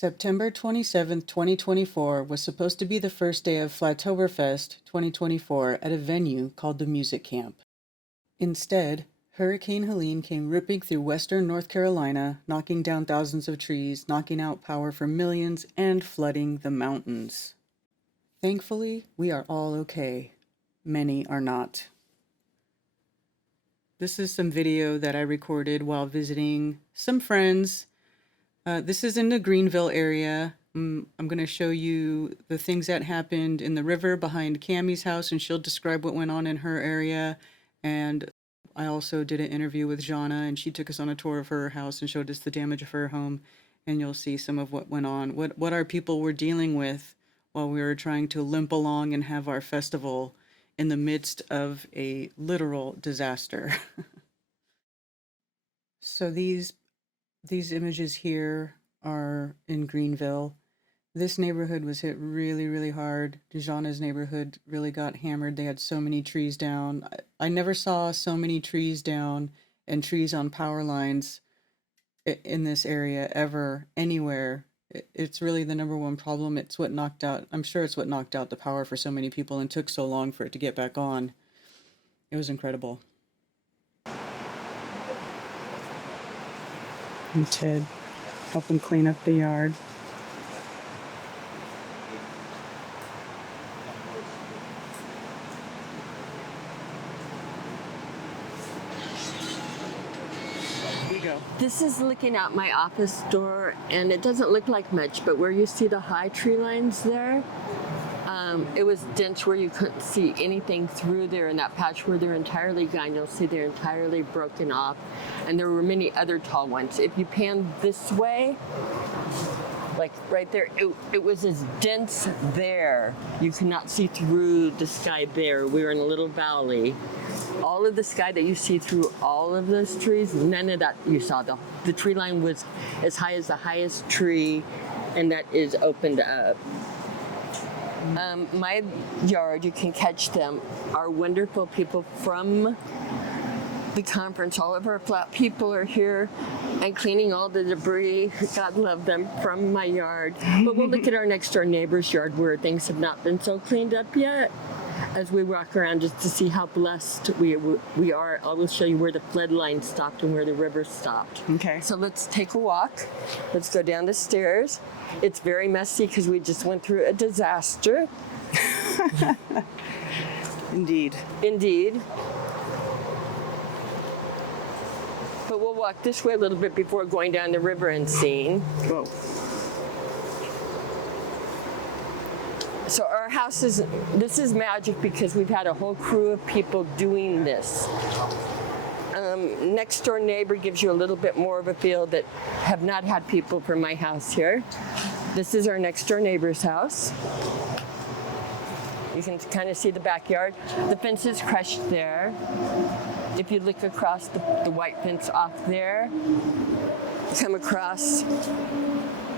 September 27th, 2024 was supposed to be the first day of Flattoberfest 2024 at a venue called the Music Camp. Instead, Hurricane Helene came ripping through western North Carolina, knocking down thousands of trees, knocking out power for millions, and flooding the mountains. Thankfully, we are all okay. Many are not. This is some video that I recorded while visiting some friends. This is in the Greenville area. I'm going to show you the things that happened in the river behind Cammie's house, and she'll describe what went on in her area. And I also did an interview with Janna, and she took us on a tour of her house and showed us the damage of her home. And you'll see some of what went on, what our people were dealing with while we were trying to limp along and have our festival in the midst of a literal disaster. So these images here are in Greenville. This neighborhood was hit really, really hard. Janna's neighborhood really got hammered. They had so many trees down. I never saw so many trees down and trees on power lines in this area ever, anywhere. It's really the number one problem. It's what knocked out, I'm sure it's what knocked out the power for so many people and took so long for it to get back on. It was incredible. And Ted helping clean up the yard. This is looking out my office door, and it doesn't look like much, but where you see the high tree lines there, it was dense where you couldn't see anything through there, and that patch where they're entirely gone, you'll see they're entirely broken off, and there were many other tall ones. If you pan this way, like right there, it was as dense there. You could not see through the sky there. We were in a little valley. All of the sky that you see through all of those trees, none of that you saw. The tree line was as high as the highest tree, and that is opened up. My yard, you can catch them, are wonderful people from the conference. All of our flat people are here and cleaning all the debris. God love them, from my yard. But we'll look at our next door neighbor's yard where things have not been so cleaned up yet as we walk around, just to see how blessed we are. I will show you where the flood line stopped and where the river stopped. Okay. So let's take a walk. Let's go down the stairs. It's very messy because we just went through a disaster. Indeed. Indeed. But we'll walk this way a little bit before going down the river and seeing. Whoa. So our house this is magic because we've had a whole crew of people doing this. Next door neighbor gives you a little bit more of a feel that have not had people from my house here. This is our next door neighbor's house. You can kind of see the backyard. The fence is crushed there. If you look across the white fence off there, come across,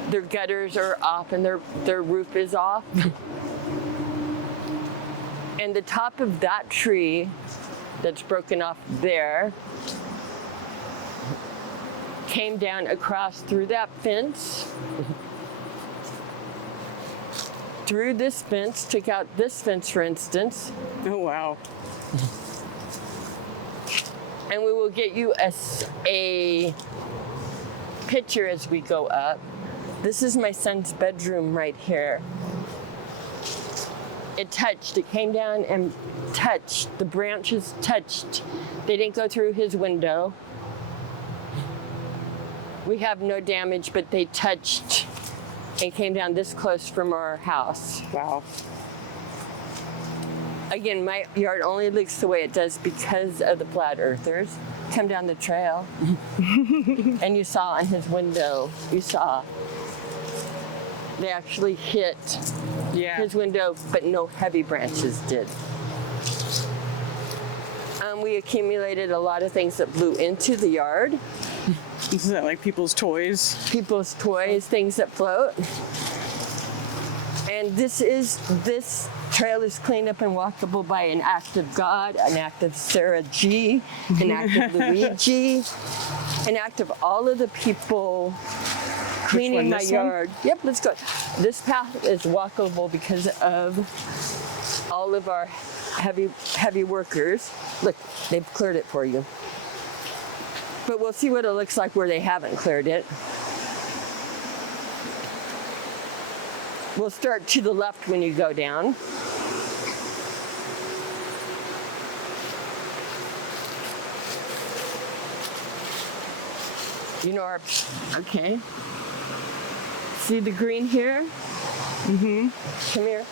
their gutters are off and their roof is off. And the top of that tree that's broken off there came down across through that fence, through this fence, took out this fence, for instance. Oh, wow. And we will get you a picture as we go up. This is my son's bedroom right here. It came down and touched, the branches touched. They didn't go through his window. We have no damage, but they touched and came down this close from our house. Wow. Again, my yard only looks the way it does because of the flat earthers. Come down the trail. And you saw on his window, they actually hit his window, but no heavy branches did. We accumulated a lot of things that blew into the yard. Is that like people's toys? People's toys, things that float. And this trail is cleaned up and walkable by an act of God, an act of Sarah G, an act of Luigi, an act of all of the people cleaning one, my this one? yard. Yep, let's go. This path is walkable because of all of our heavy workers. Look, they've cleared it for you. But we'll see what it looks like where they haven't cleared it. We'll start to the left when you go down. You know our, okay. See the green here? Mm-hmm. Come here.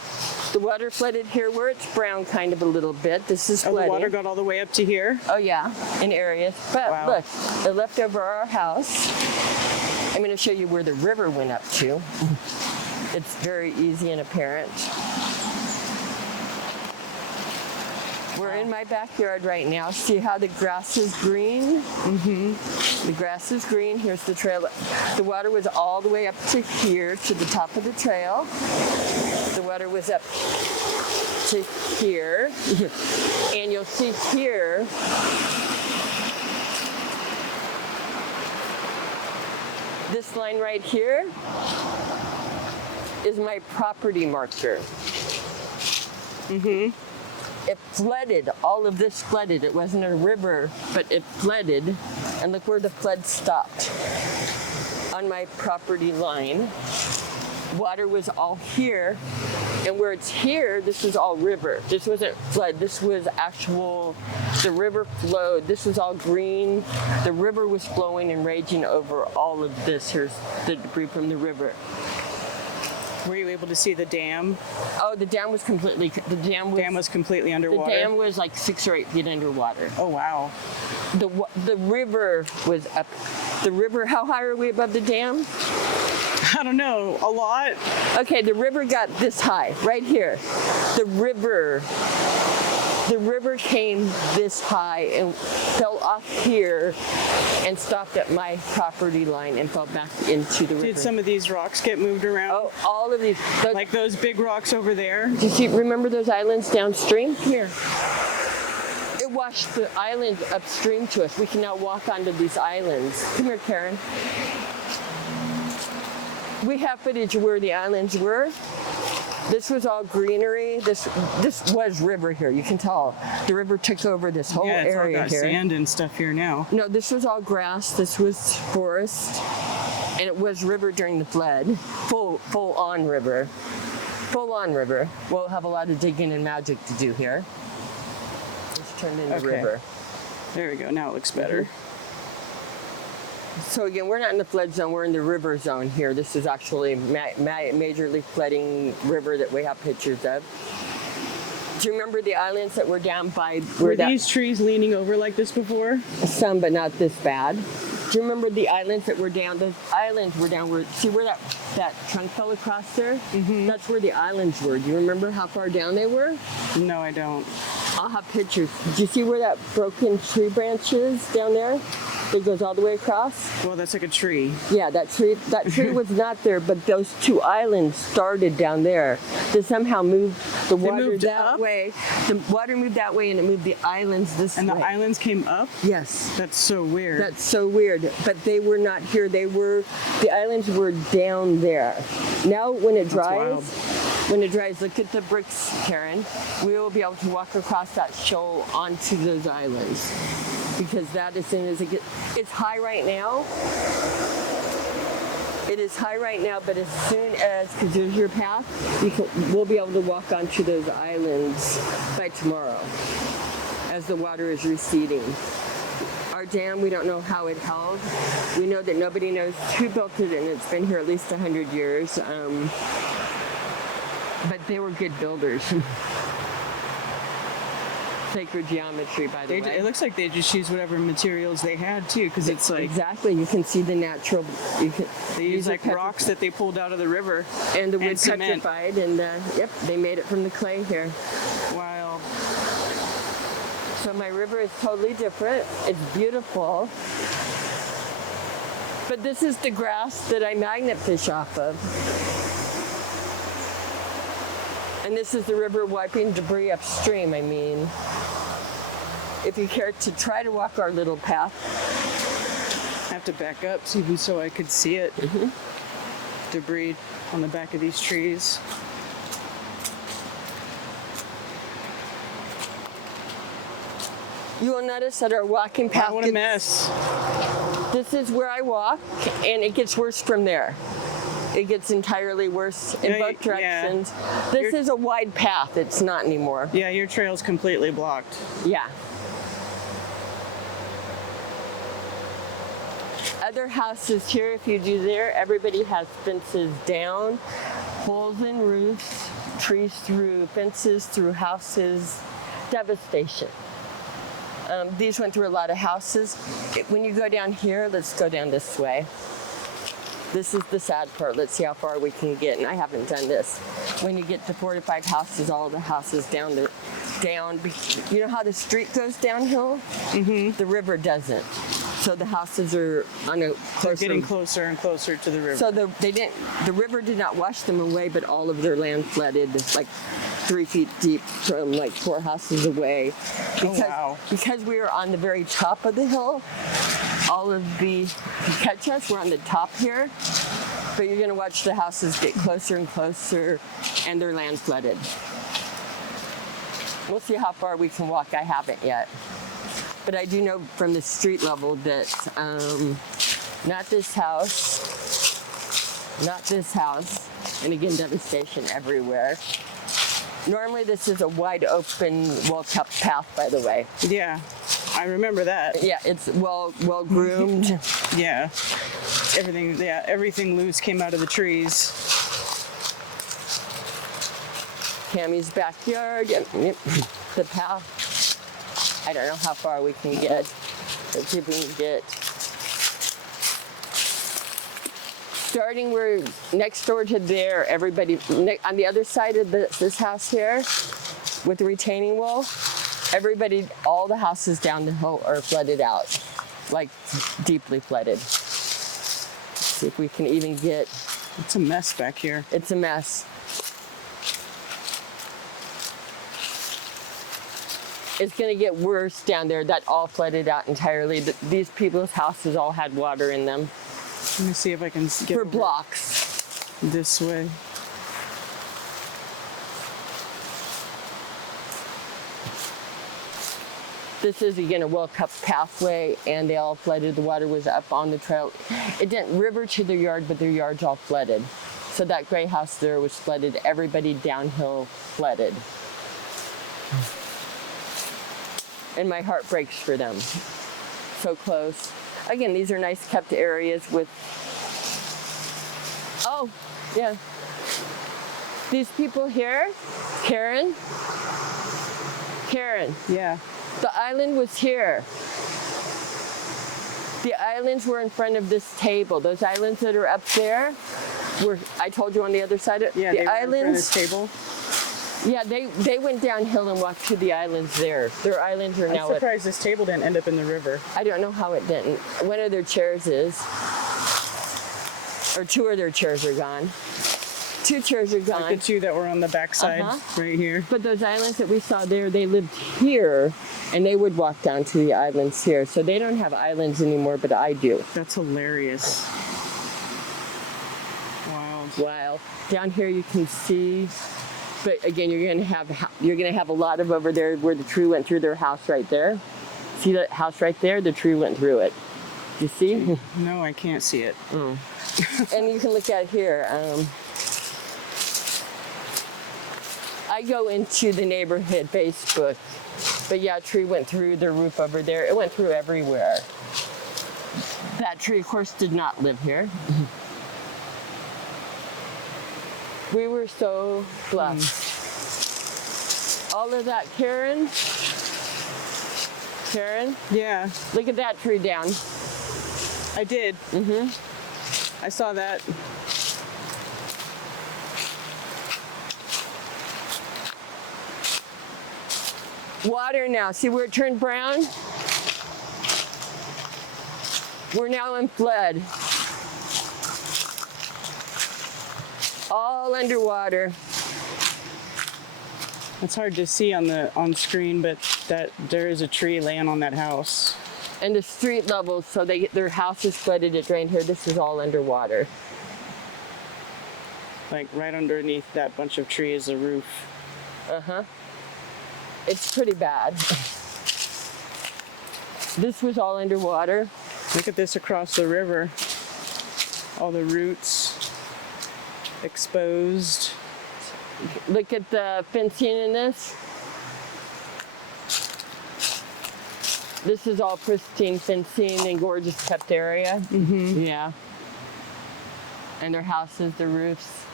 The water flooded here where it's brown kind of a little bit. This is flooding. Oh, the water got all the way up to here? Oh yeah, in areas. But wow. Look, it left over our house. I'm going to show you where the river went up to. It's very easy and apparent. We're in my backyard right now. See how the grass is green? Mm-hmm. The grass is green. Here's the trail. The water was all the way up to here, to the top of the trail. The water was up to here. And you'll see here, this line right here is my property marker. Mm-hmm. It flooded, all of this flooded. It wasn't a river, but it flooded. And look where the flood stopped. On my property line. Water was all here. And where it's here, this is all river. This wasn't flood, this was actual, the river flowed. This was all green. The river was flowing and raging over all of this. Here's the debris from the river. Were you able to see the dam? Oh, the dam was completely, The dam was completely underwater? The dam was like 6 or 8 feet underwater. Oh, wow. The river was up. The river, how high are we above the dam? I don't know, a lot? Okay, the river got this high, right here. The river came this high and fell off here and stopped at my property line and fell back into the river. Did some of these rocks get moved around? Oh, all of these. Like those big rocks over there? Do you see, remember those islands downstream? Here. It washed the island upstream to us. We can now walk onto these islands. Come here, Karen. We have footage of where the islands were. This was all greenery. This was river here. You can tell the river took over this whole yeah, it's area all got here. Sand and stuff here now. No, this was all grass. This was forest, and it was river during the flood. Full on river. Full on river. We'll have a lot of digging and magic to do here. It's turned into river. There we go. Now it looks better. So again, we're not in the flood zone, we're in the river zone here. This is actually majorly flooding river that we have pictures of. Do you remember the islands that were down by... Were these trees leaning over like this before? Some, but not this bad. Do you remember the islands that were down? Those islands were down where... See where that trunk fell across there? Mm-hmm. That's where the islands were. Do you remember how far down they were? No, I don't. I'll have pictures. Do you see where that broken tree branch is down there? It goes all the way across. Well, that's like a tree. Yeah, that tree was not there, but those 2 islands started down there. They somehow moved the water that way. The water moved that way, and it moved the islands this way. And the islands came up? Yes. That's so weird. That's so weird. But they were not here. The islands were down there. Now, when it dries, look at the bricks, Karen. We will be able to walk across that shoal onto those islands. Because that, as soon as it's high right now. It is high right now, but as soon as, because there's your path, we'll be able to walk onto those islands by tomorrow as the water is receding. Our dam, we don't know how it held. We know that nobody knows who built it, and it's been here at least 100 years. But they were good builders. Sacred geometry, by the way. It looks like they just used whatever materials they had too, because it's like exactly. You can see the natural. They use like rocks that they pulled out of the river, and the wood petrified, and yep, they made it from the clay here. Wild. So my river is totally different. It's beautiful, but this is the grass that I magnet fish off of. And this is the river wiping debris upstream. I mean, if you care to try to walk our little path. I have to back up so I could see it. Mm-hmm. debris on the back of these trees. You will notice that our walking path. Oh, what a mess. This is where I walk, and it gets worse from there. It gets entirely worse in both directions. Yeah. This is a wide path. It's not anymore. Yeah, your trail's completely blocked. Yeah. Other houses here, if you do there, everybody has fences down, holes in roofs, trees through fences, through houses. Devastation. These went through a lot of houses. When you go down here, let's go down this way. This is the sad part. Let's see how far we can get. And I haven't done this. When you get to 4 to 5 houses, all the houses down. You know how the street goes downhill? Mm-hmm. The river doesn't. So the houses are on a closer. They're getting closer and closer to the river. So the river did not wash them away, but all of their land flooded. It's like 3 feet deep from like 4 houses away. Because we were on the very top of the hill, all of the catch us, we're on the top here, but you're going to watch the houses get closer and closer and their land flooded. We'll see how far we can walk. I haven't yet. But I do know from the street level that not this house, and again, devastation everywhere. Normally this is a wide open, well-kept path, by the way. Yeah, I remember that. Yeah, it's well groomed. Yeah, everything loose came out of the trees. Cammy's backyard, the path. I don't know how far we can get. Let's see if we can get. Starting, we're next door to there. Everybody on the other side of this house here, with the retaining wall. Everybody, all the houses down the hill are flooded out, like deeply flooded. Let's see if we can even get. It's a mess back here. It's a mess. It's going to get worse down there. That all flooded out entirely. These people's houses all had water in them. Let me see if I can get for blocks this way. This is again a well-kept pathway, and they all flooded. The water was up on the trail. It didn't river to their yard, but their yards all flooded. So that gray house there was flooded. Everybody downhill flooded. And my heart breaks for them. So close. Again, these are nice kept areas with, oh, yeah. These people here, Karen, Yeah. the island was here. The islands were in front of this table. Those islands that are up there were, I told you on the other side of the islands. Were in front of this table. Yeah, they went downhill and walked to the islands there. Their islands are now. I'm surprised this table didn't end up in the river. I don't know how it didn't. One of their chairs is, or 2 of their chairs are gone. 2 chairs are gone. Like the 2 that were on the backside, right here. But those islands that we saw there, they lived here, and they would walk down to the islands here. So they don't have islands anymore, but I do. That's hilarious. Wow. Down here you can see. But again, you're gonna have a lot of over there where the tree went through their house right there. See that house right there? The tree went through it. You see? No, I can't see it. Oh. And you can look at here. I go into the neighborhood Facebook, but yeah, a tree went through the roof over there. It went through everywhere. That tree, of course, did not live here. We were so blessed. All of that, Karen? Yeah. Look at that tree down. I did. Mm-hmm. I saw that. Water now. See where it turned brown? We're now in flood. All underwater. It's hard to see on screen, but that there is a tree laying on that house. And the street level, so their house is flooded. It drained here. This is all underwater. Like right underneath that bunch of trees, the roof. Uh-huh. It's pretty bad. This was all underwater. Look at this across the river. All the roots exposed. Look at the fencing in this. This is all pristine fencing and gorgeous kept area. Mm-hmm. Yeah. And their houses, their roofs.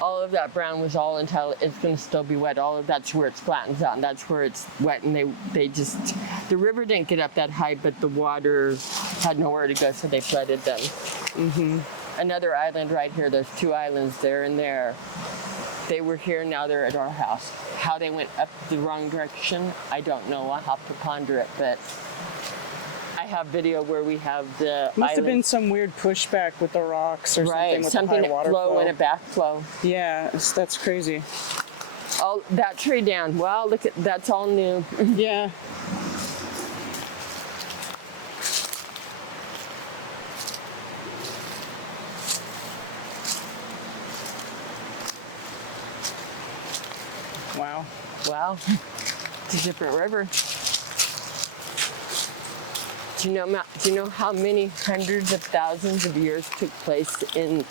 All of that brown was all until it's going to still be wet. All of that's where it flattens out, and that's where it's wet. And they just, the river didn't get up that high, but the water had nowhere to go, so they flooded them. Mm-hmm. Another island right here. There's two islands there and there. They were here, now they're at our house. How they went up the wrong direction, I don't know. I'll have to ponder it, but I have video where we have the Must have been island. some weird pushback with the rocks or Right, something with something the high water flow flow. and a backflow. Yeah, that's crazy. Oh, that tree down. Wow, look at that's all new. Yeah. Wow. Wow, it's a different river. Do you know how many hundreds of thousands of years took place in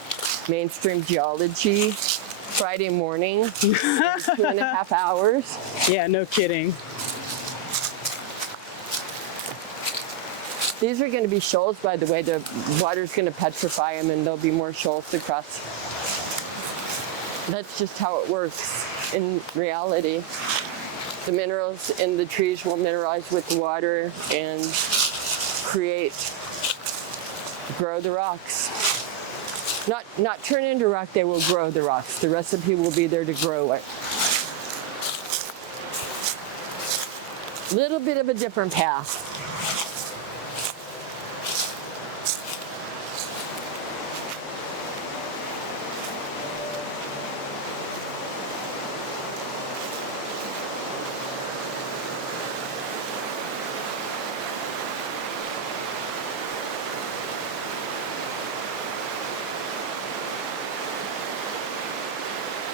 mainstream geology? Friday morning, in 2.5 hours. Yeah, no kidding. These are going to be shoals, by the way. The water's going to petrify them, and there'll be more shoals to cross. That's just how it works in reality. The minerals in the trees will mineralize with the water and grow the rocks. Not turn into rock, they will grow the rocks. The recipe will be there to grow it. Little bit of a different path.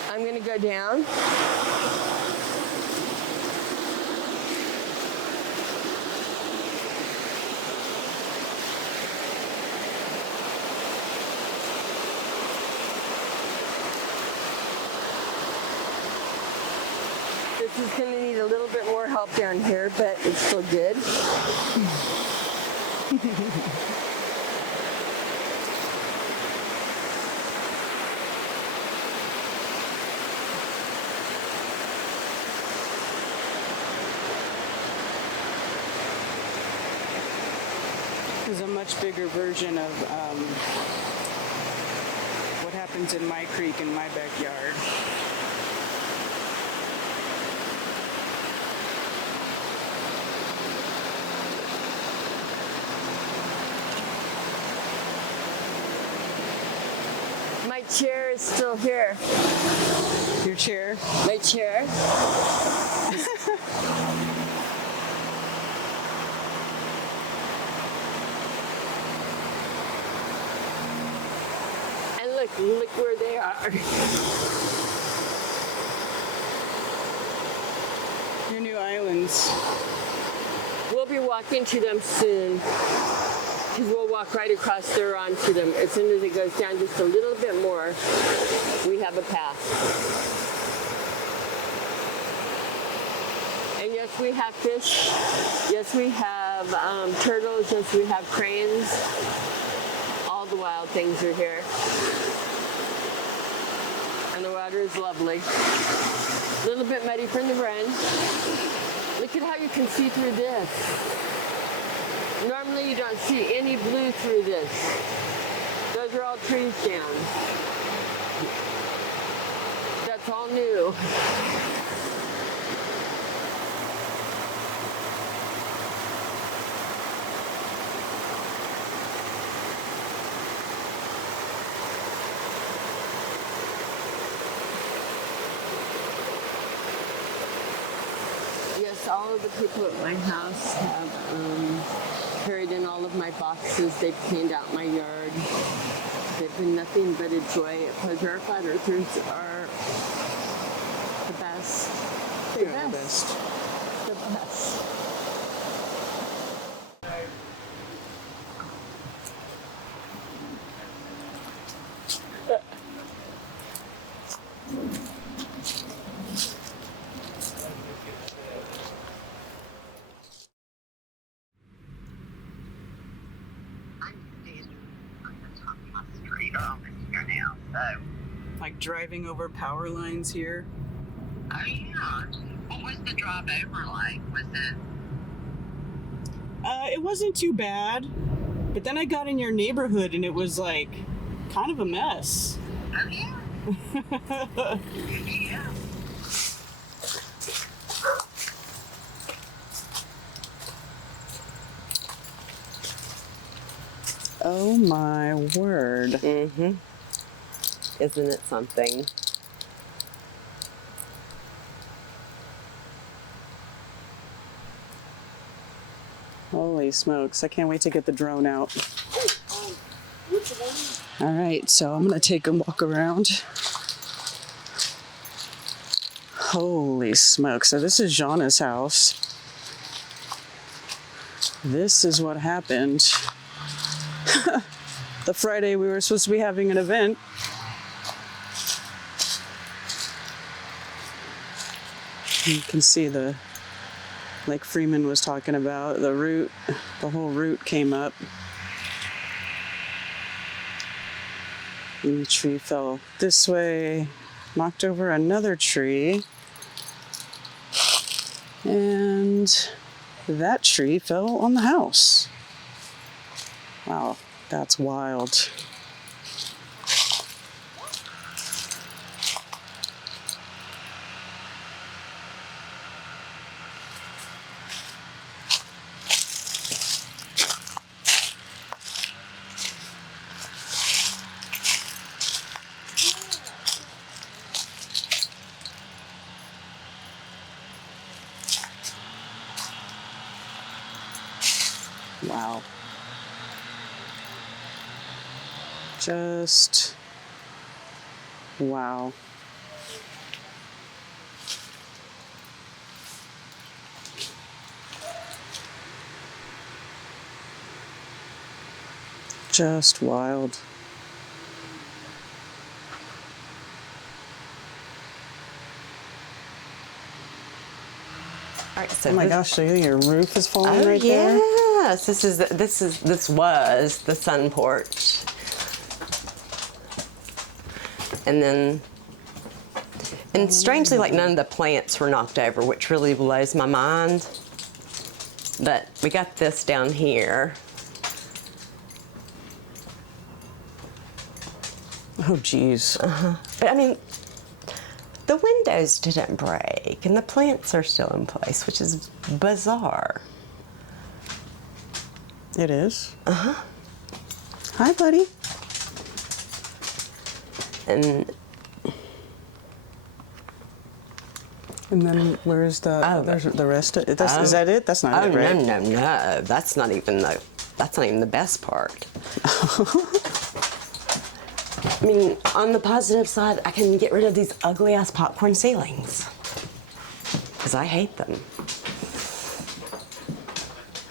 I'm going to go down. This is going to need a little bit more help down here, but it's still good. This is a much bigger version of what happens in my creek in my backyard. My chair is still here. Your chair? My chair. And look where they are. Your new islands. We'll be walking to them soon. Because we'll walk right across there onto them. As soon as it goes down just a little bit more, we have a path. And yes, we have fish. Yes, we have turtles. Yes, we have cranes. All the wild things are here. And the water is lovely. A little bit muddy from the run. Look at how you can see through this. Normally you don't see any blue through this. Those are all trees down. That's all new. Yes, all of the people at my house have carried in my boxes. They've cleaned out my yard. They've been nothing but a joy because our flat earthers are the best. They are the best. The best. Like driving over power lines here. Oh yeah. What was the drive over like? Was it? It wasn't too bad, but then I got in your neighborhood and it was like kind of a mess. Oh yeah. Yeah. Oh my word. Mm-hmm. Isn't it something? Holy smokes, I can't wait to get the drone out. All right, so I'm gonna take a walk around. Holy smokes, so this is Janna's house. This is what happened. The Friday we were supposed to be having an event. You can see like Freeman was talking about, the whole root came up. And the tree fell this way, knocked over another tree, and that tree fell on the house. Wow, that's wild. Wow. Just wow. Just wild. All right, so Oh my gosh, so your roof is falling right there? yes, this was the sun porch, and strangely, like none of the plants were knocked over, which really blows my mind. But we got this down here. Oh geez. But I mean, the windows didn't break, and the plants are still in place, which is bizarre. It is? Hi, buddy. And then where's there's the rest of it? Is that it? That's not oh it, right? no, that's not even the best part. I mean, on the positive side, I can get rid of these ugly ass popcorn ceilings because I hate them.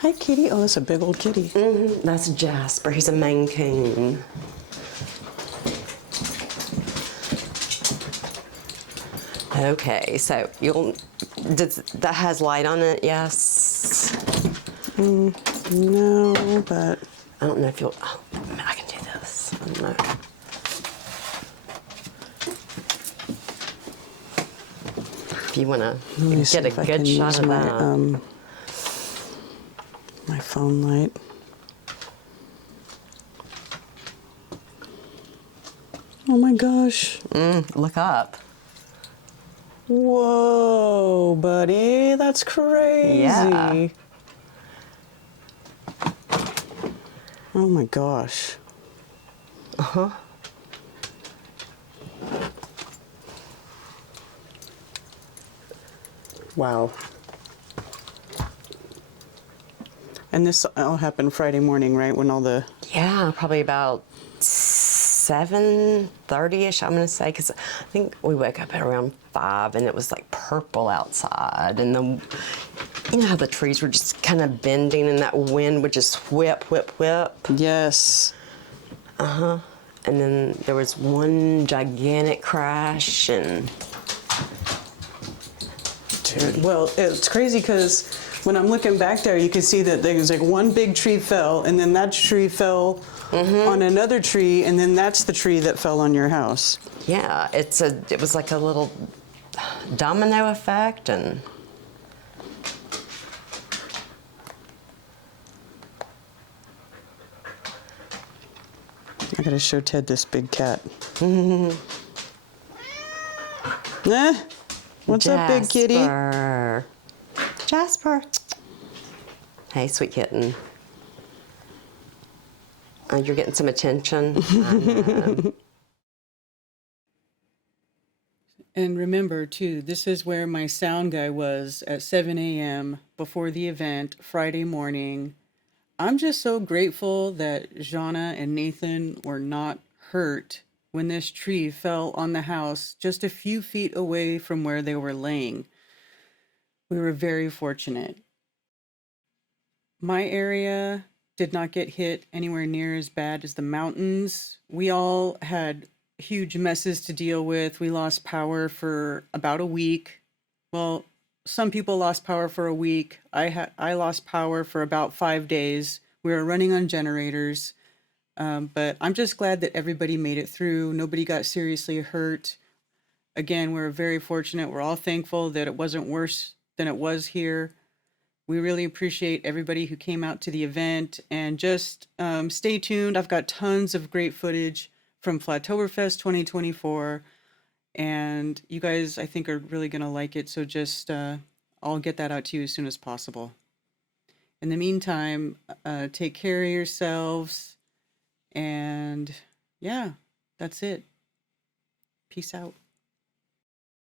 Hi, kitty. Oh, that's a big old kitty. That's Jasper. He's a Maine Coon. Okay, so that has light on it, yes? No, but I don't know if I can do this. I don't know. If you want to get a good shot of that. My phone light. Oh my gosh. Look up. Whoa, buddy, that's crazy. Yeah. Oh my gosh. Wow. And this all happened Friday morning, right? When all the... Yeah, probably about 7:30ish, I'm gonna say, because I think we woke up at around 5 and it was like purple outside, and you know how the trees were just kind of bending and that wind would just whip, whip, whip. Yes. And then there was one gigantic crash, and Well, it's crazy because when I'm looking back there, you can see that there's like one big tree fell, and then that tree fell on another tree, and then that's the tree that fell on your house. yeah, it was like a little domino effect, and I gotta show Ted this big cat. What's up, big kitty? Jasper. Jasper. Hey, sweet kitten. You're getting some attention. I know. And remember, too, this is where my sound guy was at 7 a.m. before the event, Friday morning. I'm just so grateful that Janna and Nathan were not hurt when this tree fell on the house just a few feet away from where they were laying. We were very fortunate. My area did not get hit anywhere near as bad as the mountains. We all had huge messes to deal with. We lost power for about a week. Well, some people lost power for a week. I lost power for about 5 days. We were running on generators. But I'm just glad that everybody made it through. Nobody got seriously hurt. Again, we're very fortunate. We're all thankful that it wasn't worse than it was here. We really appreciate everybody who came out to the event, and just stay tuned. I've got tons of great footage from Flattoberfest 2024, and you guys, I think, are really going to like it. So just, I'll get that out to you as soon as possible. In the meantime, take care of yourselves, and yeah, that's it. Peace out.